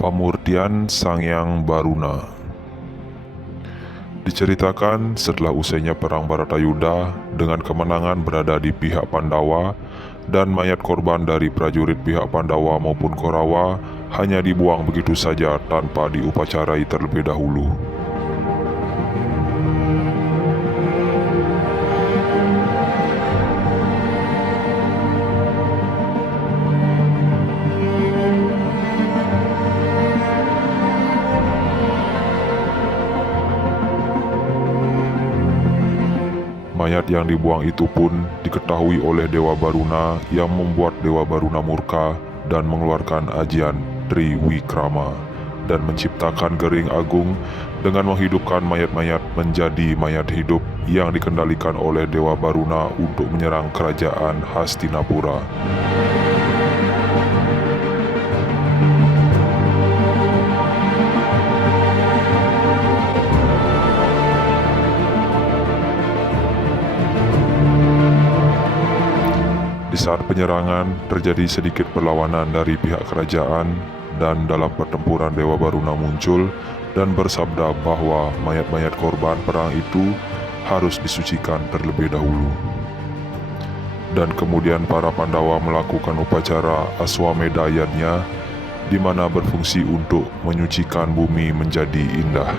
Pamurtian Sanghyang Baruna. Diceritakan setelah usainya perang Baratayuda dengan kemenangan berada di pihak Pandawa dan mayat korban dari prajurit pihak Pandawa maupun Korawa hanya dibuang begitu saja tanpa diupacarai terlebih dahulu. Mayat yang dibuang itu pun diketahui oleh Dewa Baruna yang membuat Dewa Baruna murka dan mengeluarkan ajian Triwikrama dan menciptakan Gering Agung dengan menghidupkan mayat-mayat menjadi mayat hidup yang dikendalikan oleh Dewa Baruna untuk menyerang kerajaan Hastinapura. Di saat penyerangan, terjadi sedikit perlawanan dari pihak kerajaan dan dalam pertempuran Dewa Baruna muncul dan bersabda bahwa mayat-mayat korban perang itu harus disucikan terlebih dahulu. Dan kemudian para Pandawa melakukan upacara Aswamedayanya di mana berfungsi untuk menyucikan bumi menjadi indah.